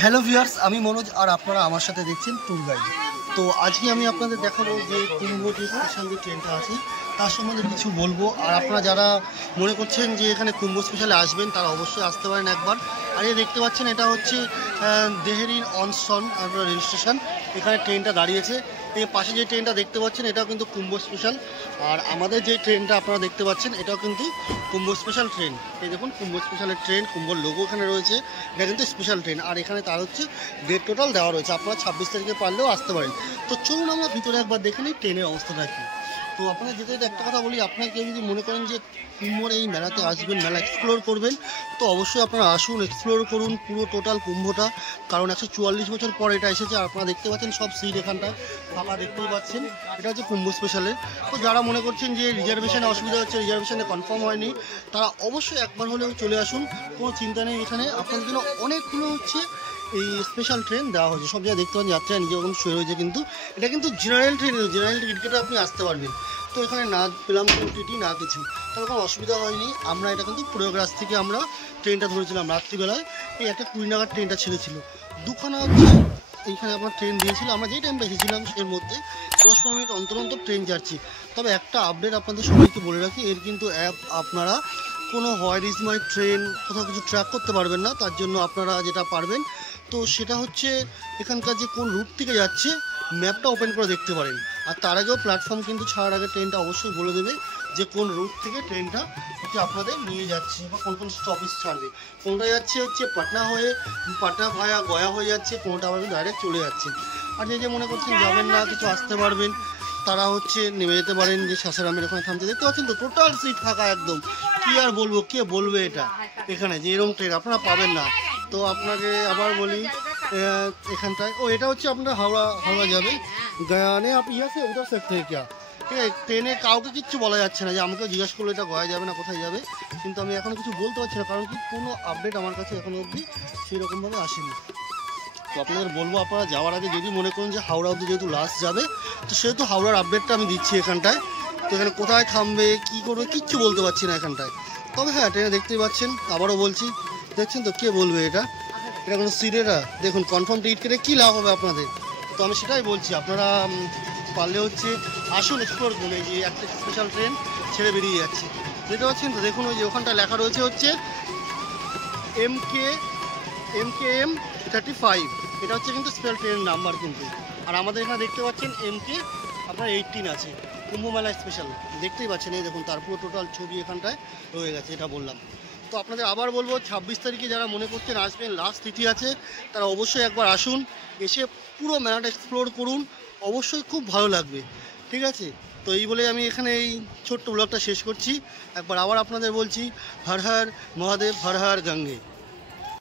Hello viewers, আমি মনোজ আর আপনারা আমার সাথে দেখছেন ট্যুর গাইড। তো আজকে আমি আপনাদের দেখাবো যে কুম্ভ যে স্পেশাল যে ট্রেনটা আছে তার সম্বন্ধে কিছু বলবো। আর আপনারা যারা মনে করছেন যে এখানে কুম্ভ স্পেশালে আসবেন তারা অবশ্যই আসতে পারেন একবার। আর এই দেখতে পাচ্ছেন এটা হচ্ছে দেহরিন অনসন রেল স্টেশন। এখানে ট্রেনটা দাঁড়িয়েছে। এই পাশে যে ট্রেনটা দেখতে পাচ্ছেন এটাও কিন্তু কুম্ভ স্পেশাল। আর আমাদের যে ট্রেনটা আপনারা দেখতে পাচ্ছেন এটাও কিন্তু কুম্ভ স্পেশাল ট্রেন। এই দেখুন কুম্ভ স্পেশালের ট্রেন, কুম্ভর লোগো এখানে রয়েছে। এটা কিন্তু স্পেশাল ট্রেন। আর এখানে তার হচ্ছে ডেট টোটাল দেওয়া রয়েছে, আপনারা 26 তারিখে পারলেও আসতে পারেন। তো চলুন আমরা ভিতরে একবার দেখে নিই ট্রেনের অবস্থাটা কী। তো আপনারা যেতে যেতে একটা কথা বলি, আপনারা কেউ যদি মনে করেন যে কুম্ভর এই মেলাতে আসবেন, মেলা এক্সপ্লোর করবেন, তো অবশ্যই আপনারা আসুন, এক্সপ্লোর করুন পুরো টোটাল কুম্ভটা। কারণ 144 বছর পর এটা এসেছে। আর আপনারা দেখতে পাচ্ছেন সব সিট এখানটা ফাঁকা দেখতেই পাচ্ছেন। এটা হচ্ছে কুম্ভ স্পেশালের। তো যারা মনে করছেন যে রিজার্ভেশনে অসুবিধা হচ্ছে, রিজার্ভেশনে কনফার্ম হয়নি, তারা অবশ্যই একবার হলেও চলে আসুন, কোনো চিন্তা নেই। এখানে আপনাদের জন্য অনেকগুলো হচ্ছে এই স্পেশাল ট্রেন দেওয়া হয়েছে। সব জায়গায় দেখতে পাচ্ছেন যাত্রীরা নিজে ওখানে শুয়ে রয়েছে। কিন্তু এটা কিন্তু জেনারেল ট্রেন, জেনারেল টিকিট কেটে আপনি আসতে পারবেন। তো এখানে না পেলাম কোনো টিটি না কিছু, তবে কোনো অসুবিধা হয়নি। আমরা এটা কিন্তু প্রয়াগরাজ থেকে আমরা ট্রেনটা ধরেছিলাম রাত্রিবেলায়। এই একটা 20 নাগাদ ট্রেনটা ছেড়েছিল। দুখানা হচ্ছে এইখানে আপনার ট্রেন দিয়েছিল। আমরা যেই টাইমটা এসেছিলাম এর মধ্যে 10-15 মিনিট অন্তর অন্তর ট্রেন যাচ্ছি। তবে একটা আপডেট আপনাদের সবাইকে বলে রাখি, এর কিন্তু অ্যাপ আপনারা কোনো হোয়ার ইজ মাই ট্রেন কোথাও কিছু ট্র্যাক করতে পারবেন না। তার জন্য আপনারা যেটা পারবেন তো সেটা হচ্ছে এখানকার যে কোন রুট থেকে যাচ্ছে ম্যাপটা ওপেন করে দেখতে পারেন। আর তার আগেও প্ল্যাটফর্ম কিন্তু ছাড়ার আগে ট্রেনটা অবশ্যই বলে দেবে যে কোন রুট থেকে ট্রেনটা হচ্ছে আপনাদের নিয়ে যাচ্ছে বা কোন কোন স্টপেজ ছাড়বে। কোনটা যাচ্ছে হচ্ছে পাটনা হয়ে, পাটনা ভায়া গয়া হয়ে যাচ্ছে, কোনটা আবার ডাইরেক্ট চলে যাচ্ছে। আর যে মনে করছেন যাবেন না, কিছু আসতে পারবেন, তারা হচ্ছে নেমে যেতে পারেন যে শাসারামের ওখানে থামতে। দেখতে পাচ্ছেন তো টোটাল সিট ফাঁকা একদম। কি আর বলবো, কে বলবে এটা এখানে যে এরকম ট্রেন আপনারা পাবেন না। তো আপনাকে আবার বলি এখানটায় এটা হচ্ছে আপনার হাওড়া যাবে গয়ানে। আপনি আছে উধর সেক্টর থেকে ঠিক আছে। ট্রেনে কাউকে কিচ্ছু বলা যাচ্ছে না, যে আমাকে জিজ্ঞাসা করলে এটা গয়া যাবে না কোথায় যাবে, কিন্তু আমি এখনও কিছু বলতে পারছি না, কারণ কি কোনো আপডেট আমার কাছে এখনো অবধি সেরকমভাবে আসেনি। তো আপনাদের বলবো আপনারা যাওয়ার আগে যদি মনে করেন যে হাওড়া অবধি যেহেতু লাস্ট যাবে, তো সেহেতু হাওড়ার আপডেটটা আমি দিচ্ছি এখানটায়। তো এখানে কোথায় থামবে কী করবে কিচ্ছু বলতে পারছি না এখানটায়। তবে হ্যাঁ ট্রেনে দেখতেই পাচ্ছেন, আবারও বলছি, দেখছেন তো কে বলবে এটা কোনো সিটেরা দেখুন কনফার্ম টিকিট কেটে কী লাভ হবে আপনাদের। তো আমি সেটাই বলছি, আপনারা পারলে হচ্ছে আসুন, এক্সপ্লোর করুন। এই যে একটা স্পেশাল ট্রেন ছেড়ে বেরিয়ে যাচ্ছে, দেখতে পাচ্ছেন তো। দেখুন ওই যে ওখানটা লেখা রয়েছে হচ্ছে MKM 35, এটা হচ্ছে কিন্তু স্পেশাল ট্রেনের নাম্বার কিন্তু। আর আমাদের এখানে দেখতে পাচ্ছেন MK আপনার 18 আছে, কুম্ভ মেলা স্পেশাল। দেখতেই পাচ্ছেন এই দেখুন তার পুরো টোটাল ছবি এখানটায় রয়ে গেছে, এটা বললাম। তো আপনাদের আবার বলবো 26 তারিখে যারা মনে করছেন আসবেন, লাস্ট তিথি আছে, তারা অবশ্যই একবার আসুন, এসে পুরো মেলাটা এক্সপ্লোর করুন, অবশ্যই খুব ভালো লাগবে। ঠিক আছে, তো এই বলে আমি এখানে এই ছোট্ট ব্লগটা শেষ করছি। একবার আবার আপনাদের বলছি, হর হর মহাদেব, হর হর গঙ্গে।